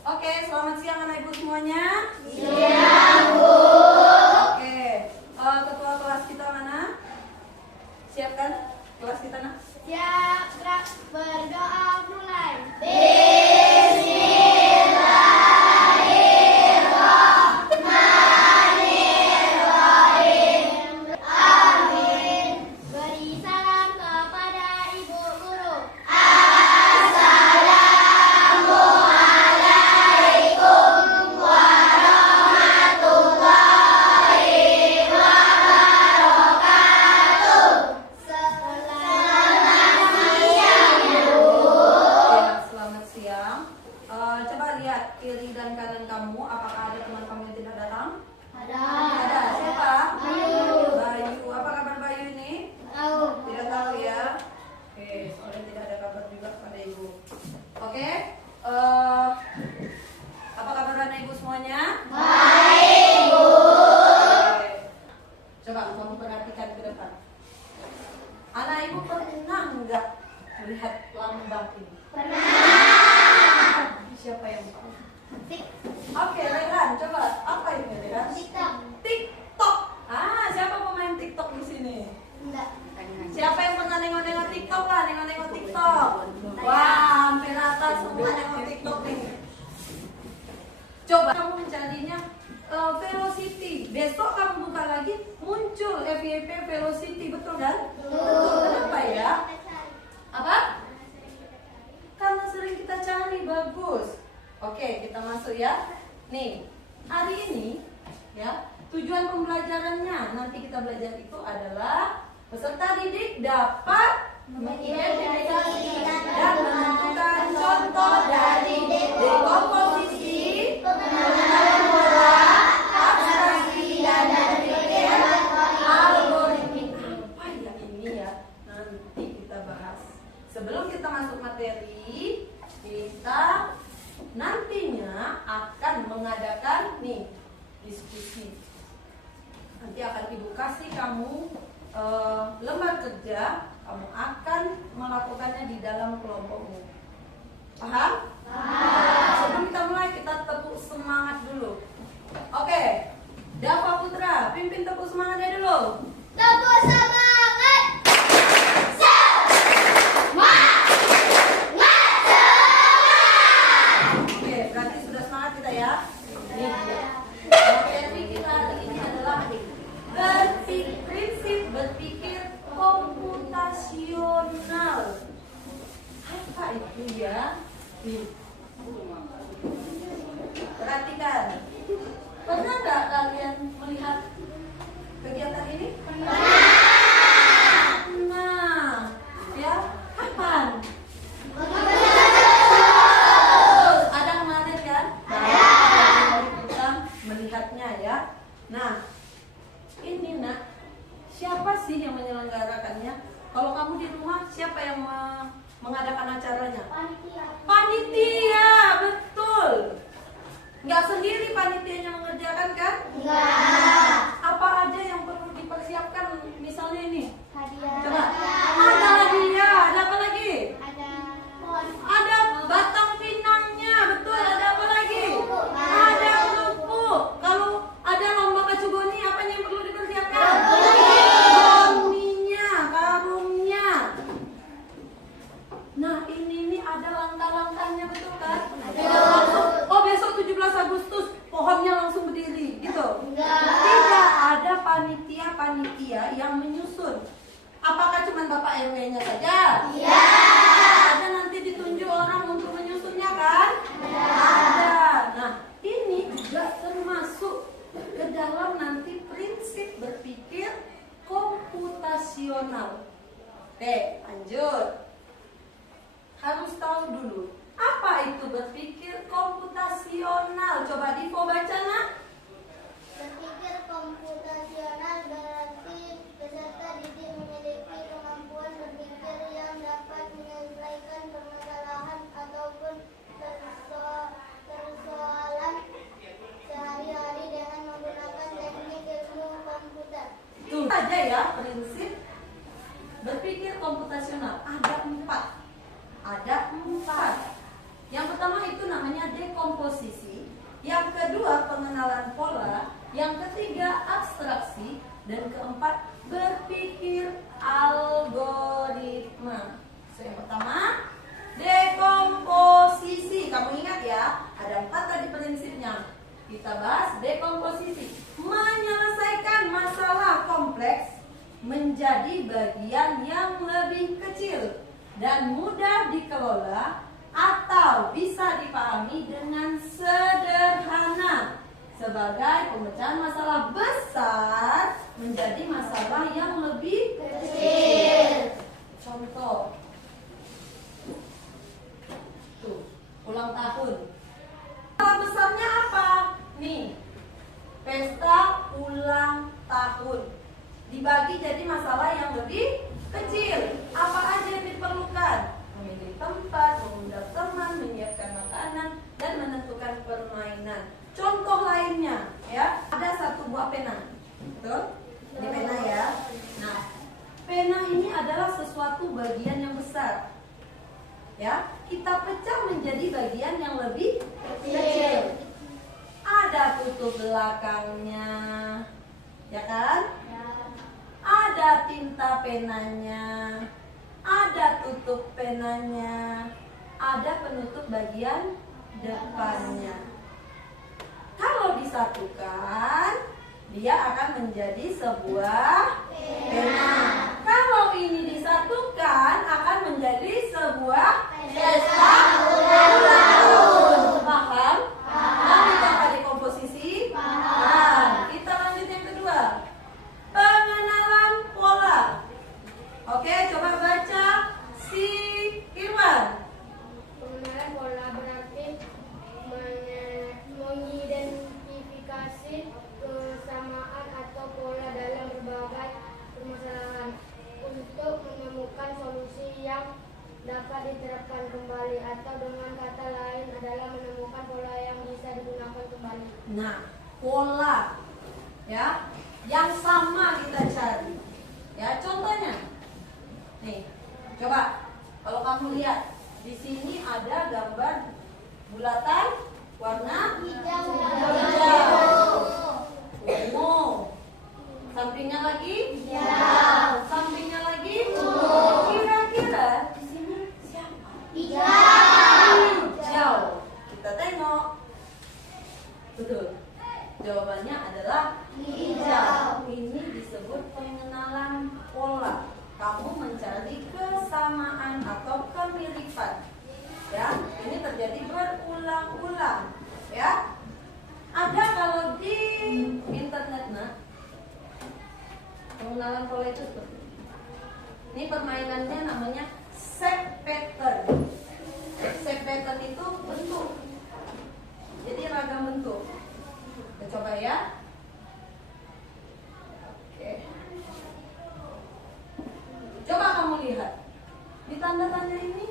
Oke, selamat siang anak ibu semuanya. Siang, Bu. Oke, ketua kelas kita mana? Siapkan kelas kita nak? Siap, gerak, berdoa mulai. Bismillahirrahmanirrahim. Amin. Beri salam kepada Ibu Guru. Assalamualaikum warahmatullahi wabarakatuh. Selamat siang, Bu. Ya, selamat siang. Coba lihat kiri dan kanan kamu, apakah ada teman kamu yang tidak datang? Ada. Ada. Siapa? Bayu. Bayu. Apa kabar Bayu ini? Tahu. Tidak tahu ya. Oke, soalnya tidak ada kabar juga pada ibu. Oke. Apa kabar anak ibu semuanya? Baik, Bu. Oke. Coba kamu perhatikan ke depan. Anak ibu pernah nggak melihat lambang ini? Pernah. Siapa yang tahu? Tik. Oke, Rehan, coba apa ini Rehan? TikTok. TikTok. Siapa pemain TikTok di sini? Enggak. Siapa yang pernah nengok-nengok TikTok lah? Nengok-nengok TikTok. Wah, hampir rata semua nengok TikTok nih. Coba kamu mencarinya Velocity. Besok kamu buka lagi muncul FYP Velocity, betul kan? Betul. Kenapa ya? Apa? Karena sering kita cari, bagus. Oke, kita masuk ya. Nih, hari ini ya, tujuan pembelajarannya nanti kita belajar itu adalah peserta didik dapat mengidentifikasi dan menentukan contoh dari dekomposisi, pengenalan pola, abstraksi, dan berpikir algoritmik. Apa ya ini ya? Nanti kita bahas. Sebelum kita masuk materi, kita nantinya akan mengadakan nih diskusi. Nanti akan ibu kasih kamu lembar kerja, kamu akan melakukannya di dalam kelompokmu. Paham? Paham. Sebelum kita mulai, kita tepuk semangat dulu. Oke, Dava Putra, pimpin tepuk semangatnya dulu. Tepuk semangat. Semangat. Oke, berarti sudah semangat kita ya. Nih, materi kita hari ini adalah prinsip berpikir komputasional. Apa itu ya? Nih, perhatikan. Pernah nggak kalian melihat kegiatan ini? Nah, ya, kapan? Ada kemarin kan? Kita melihatnya ya. Nah, ini nak, siapa sih yang menyelenggarakannya? Kalau kamu di rumah, siapa yang mengadakan acaranya? Panitia. Panitia, betul. Nggak sendiri panitianya mengerjakan kan? Enggak. Apa aja yang perlu dipersiapkan? Misalnya ini. Hadiah. Coba. Ada hadiah, ada apa lagi? Ada Ada batang pinangnya, betul. Ada apa lagi? Ada kerupuk. Kalau ada lomba kacugoni, apa yang perlu dipersiapkan? Boninya, karungnya. Nah, ini nih ada langkah-langkahnya, betul kan? Oh, besok 17 Agustus pohonnya langsung berdiri, gitu? Enggak. Tidak, ada panitia-panitia yang menyusun. Apakah cuma Bapak RW-nya saja? Iya. Ada nanti ditunjuk orang untuk menyusunnya kan? Ada. Nah, ini juga termasuk ke dalam nanti prinsip berpikir komputasional. Oke, lanjut. Harus tahu dulu, apa itu berpikir komputasional? Coba Divo baca nak. Berpikir komputasional berarti peserta didik memiliki kemampuan berpikir yang dapat menyelesaikan permasalahan ataupun persoalan sehari-hari dengan menggunakan teknik ilmu komputer. Tuh saja ya prinsip berpikir komputasional. Ada 4. Yang pertama itu namanya dekomposisi. Yang ketiga abstraksi. Dan keempat berpikir algoritma. So, yang pertama dekomposisi. Kamu ingat ya, ada 4 tadi prinsipnya. Kita bahas dekomposisi. Menyelesaikan masalah kompleks menjadi bagian yang lebih kecil dan mudah dikelola atau bisa dipahami dengan sederhana sebagai pemecahan masalah besar menjadi masalah yang lebih kecil. Contoh, tuh, ulang tahun. Masalah besarnya apa? Nih, pesta ulang tahun dibagi jadi masalah yang lebih kecil. Apa aja yang diperlukan? Memilih tempat, mengundang teman, menyiapkan makanan, dan menentukan permainan. Contoh lainnya, ya, ada 1 buah pena, betul? Ini pena ya. Nah, pena ini adalah sesuatu bagian yang besar. Ya, kita pecah menjadi bagian yang lebih kecil. Ada tutup belakangnya, ya kan? Ada tinta penanya, ada tutup penanya, ada penutup bagian depannya. Kalau disatukan, dia akan menjadi sebuah pena. Kalau ini disatukan, akan menjadi sebuah pesta ulang tahun. Paham? Paham apa dekomposisi? Paham. Kita lanjut yang kedua. Pengenalan pola. Oke, coba baca si Irwan. Pengenalan pola berarti mengidentifikasi kesamaan atau pola dalam berbagai permasalahan untuk menemukan solusi yang dapat diterapkan kembali, atau dengan kata lain adalah menemukan pola yang bisa digunakan kembali. Nah, pola ya yang sama kita cari. Ya, contohnya. Nih, coba kalau kamu lihat di sini ada gambar bulatan warna Hijau. ungu. Sampingnya lagi Hijau. sampingnya lagi Ungu. Kira-kira di sini siapa? Hijau. Kita tengok. Betul. Jawabannya adalah hijau. Ini disebut pengenalan pola. Kamu mencari kesamaan atau kemiripan. Ya, ini terjadi berulang-ulang. Ya, ada kalau di internet, nah, pengenalan pola itu seperti ini. Ini permainannya namanya shape pattern. Shape pattern itu bentuk. Jadi ragam bentuk. Kita coba ya. Oke. Coba kamu lihat. Di tanda-tanda ini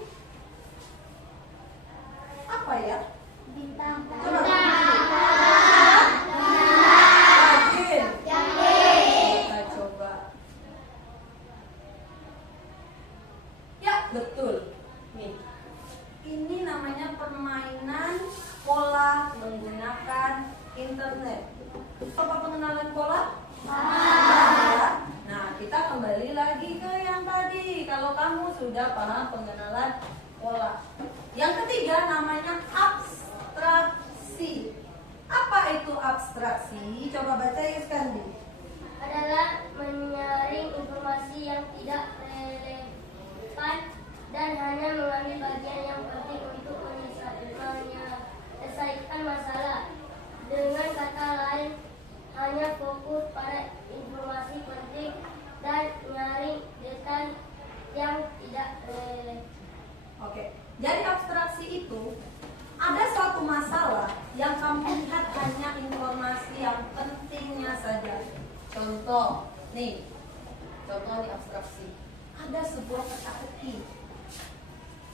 apa ya? Bintang. Coba. Yakin? Kita coba. Ya, betul. Nih. Ini namanya permainan pola menggunakan internet. Apa pengenalan pola? Ya. Nah, kita kembali lagi ke yang tadi. Kalau kamu sudah paham pengenalan pola. Yang ketiga namanya abstraksi. Apa itu abstraksi? Coba baca ya Skandi. Adalah menyaring informasi yang tidak relevan dan hanya mengambil bagian yang penting untuk menyelesaikan masalah. Dengan kata lain, hanya fokus pada informasi penting dan nyaring detail yang tidak relevan. Oke. Jadi abstraksi itu ada suatu masalah yang kamu lihat hanya informasi yang pentingnya saja. Contoh, nih. Contoh nih abstraksi. Ada sebuah teka-teki.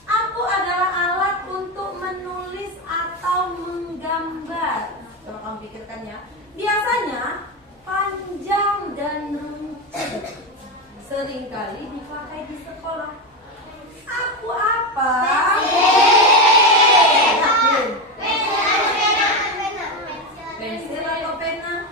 Aku adalah alat untuk menulis atau menggambar. Coba kamu pikirkan ya. Biasanya panjang dan runcing. Seringkali dipakai di sekolah. Aku apa? Yakin? Pensil atau pena?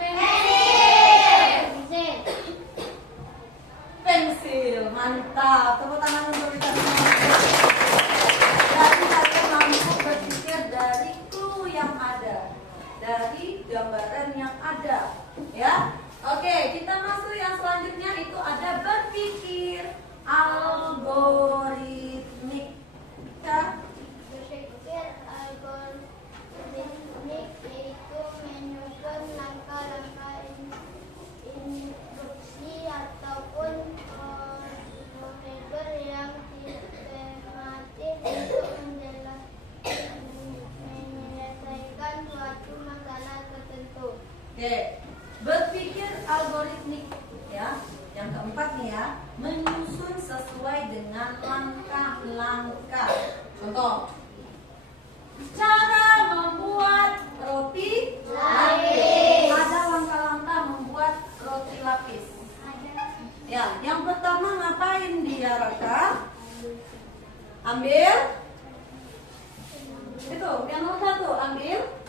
Oke, berpikir algoritmik ya. Yang keempat nih ya, menyusun sesuai dengan langkah-langkah. Contoh, cara membuat roti lapis. Ada langkah-langkah membuat roti lapis. Ya, yang pertama ngapain dia Raka? Ambil itu, yang nomor 1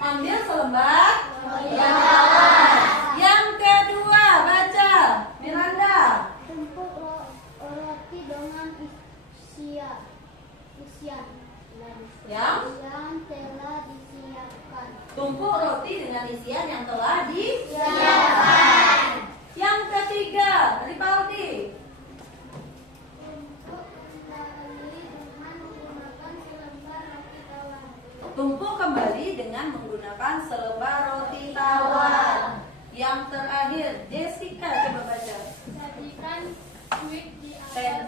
ambil selembar. Yang kedua baca Miranda. Tumpuk roti dengan isian yang telah disiapkan. Tumpuk roti dengan isian yang telah disiapkan. Yang ketiga, Ripaldi. Tumpuk kembali dengan menggunakan selembar roti tawar. Yang terakhir, Jessica, coba baca. Sajikan sandwich di atas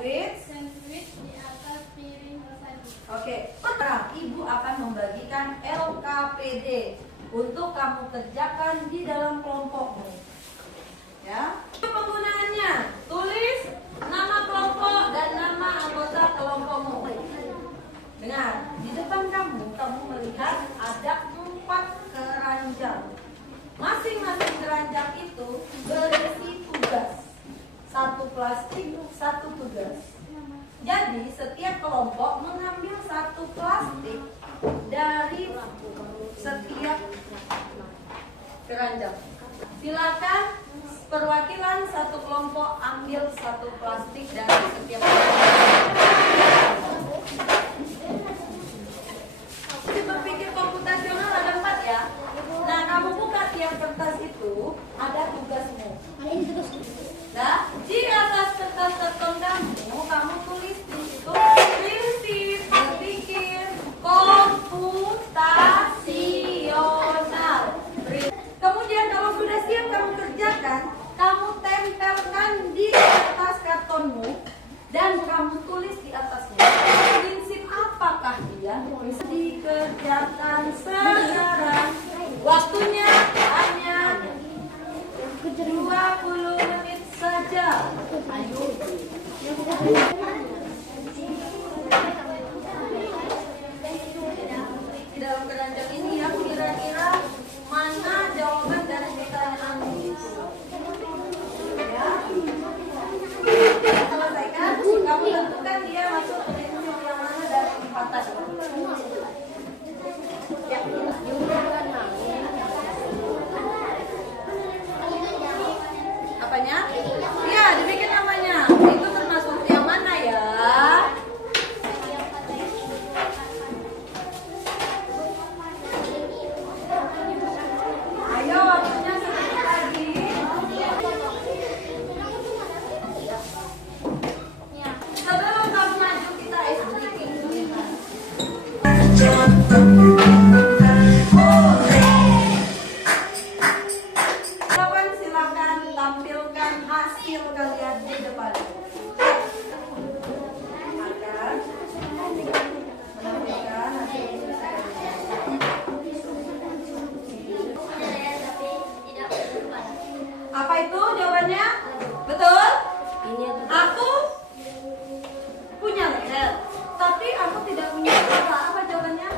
piring saji. Oke, sekarang Ibu akan membagikan LKPD untuk kamu kerjakan di dalam kelompokmu. Ya, penggunaannya tulis nama kelompok dan nama anggota kelompokmu. Dengar, di depan kamu melihat ada 4 keranjang. Masing-masing keranjang itu berisi tugas. 1 plastik, 1 tugas. Jadi setiap kelompok mengambil 1 plastik dari setiap keranjang. Silakan perwakilan 1 kelompok ambil 1 plastik dari setiap keranjang. Berpikir komputasional ada 4 ya. Nah, kamu buka tiap kertas itu ada tugasmu. Nah, di atas kertas karton kamu tulis di situ prinsip berpikir komputasional. Kemudian kalau sudah siap kamu kerjakan, kamu tempelkan di kertas kartonmu dan kamu tulis di atasnya prinsip apakah dia bisa dikerjakan sekarang. Waktunya hanya 20 menit saja. Ayo. Di dalam keranjang ini ya, kira-kira mana jawaban dari pertanyaan itu? Ya. Selesaikan, kamu tentukan dia masuk prinsip yang mana dari 4 tadi. Ya. Apanya? Iya, dibikin namanya. Itu termasuk yang mana ya? Ayo, waktunya sedikit lagi. Sebelum kamu maju, kita ice breaking dulu. Silakan tampilkan hasil kalian di depan. Akan menampilkan hasil. Apa itu jawabannya? Betul? Aku punya leher, tapi aku tidak punya suara. Apa jawabannya?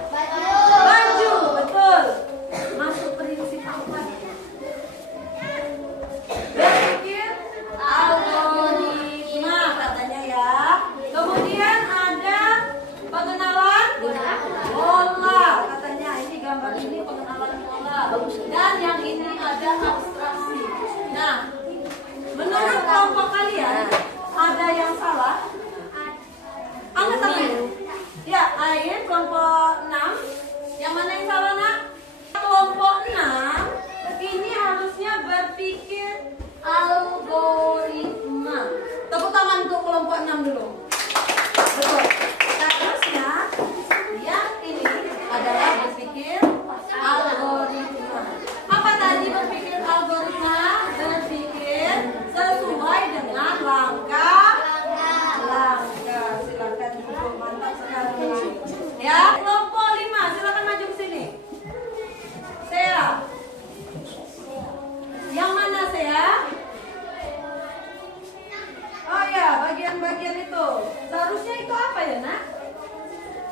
yang bagian itu. Seharusnya itu apa ya, Nak?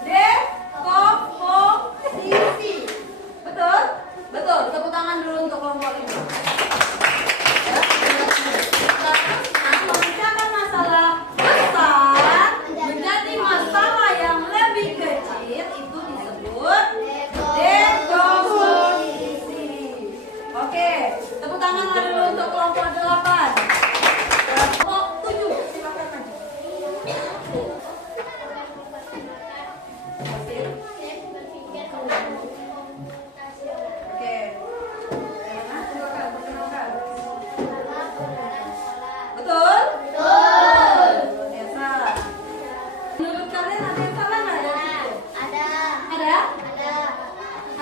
Dekomposisi. Betul? Betul. Tepuk tangan dulu untuk kelompok ini. Ya, seharusnya memecahkan masalah besar menjadi masalah yang lebih kecil itu disebut dekomposisi. Oke, tepuk tangan dulu untuk kelompok 8. Kelompok 7, silakan maju. Oke. Silakan, perkenalkan. Betul? Betul. Luar biasa. Menurut kalian ada yang salah nggak dari situ? Ada. Ada? Ada.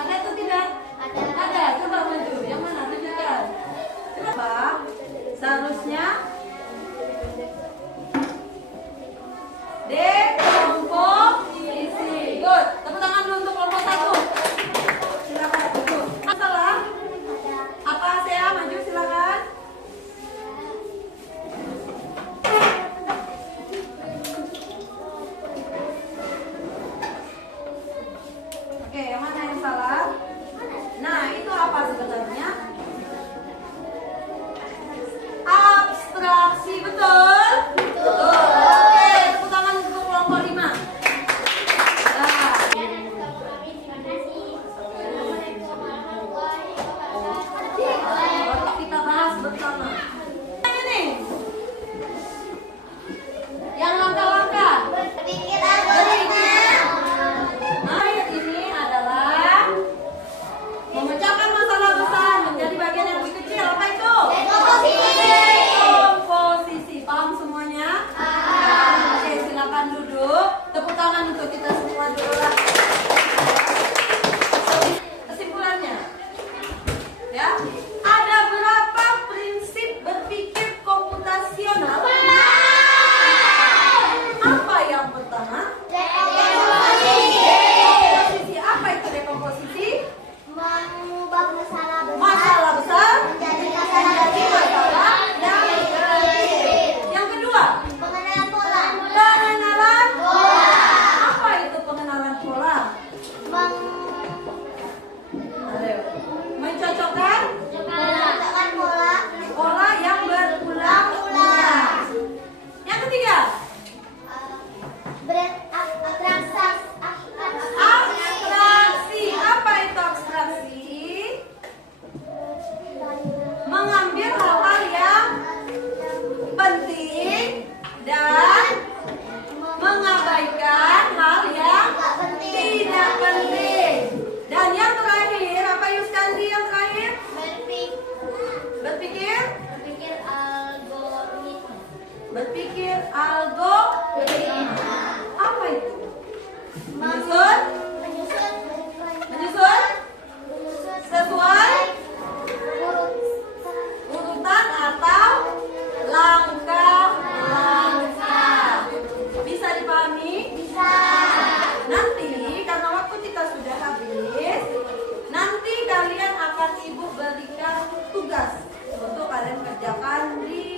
Ada atau tidak? Ada. Ada. Coba maju. Yang mana? Tunjukkan. Kenapa? Seharusnya dekomposisi. Good. Tepuk tangan dulu untuk kelompok 1. Silakan. Tuh. Masalah? Apa saya maju silakan? Oke, yang mana yang salah? Nah, itu apa sebenarnya? Abstraksi, betul? Betul. Oke, tepuk tangan untuk kelompok 5. Nah, kita bahas bersama. Ini yang langkah-langkah. Ayat ini adalah memecahkan masalah besar menjadi bagian yang lebih kecil. Apa itu? Dekomposisi. Paham semuanya? Oke, silakan duduk. Tepuk tangan untuk kita semua dulu lah. Kesimpulannya, ya, ada berapa prinsip berpikir komputasional? Apa yang pertama? Dekomposisi. Apa itu dekomposisi? Mengubah Masalah besar menjadi menjadi masalah yang kecil. Yang kedua, pengenalan pola. pengenalan pola. Apa itu pengenalan pola? Ayo. Mencocokkan Menentukan pola. pola yang berulang-ulang. Yang ketiga, abstraksi. Apa itu abstraksi? Mengambil hal-hal yang penting dan mengabaikan hal yang tidak penting. Dan yang terakhir, apa Yuskandi yang terakhir? Berpikir berpikir algoritma. Apa itu? Menyusun sesuai urutan atau langkah-langkah. Bisa dipahami? Nanti karena waktu kita sudah habis, nanti kalian akan ibu berikan tugas untuk kalian kerjakan di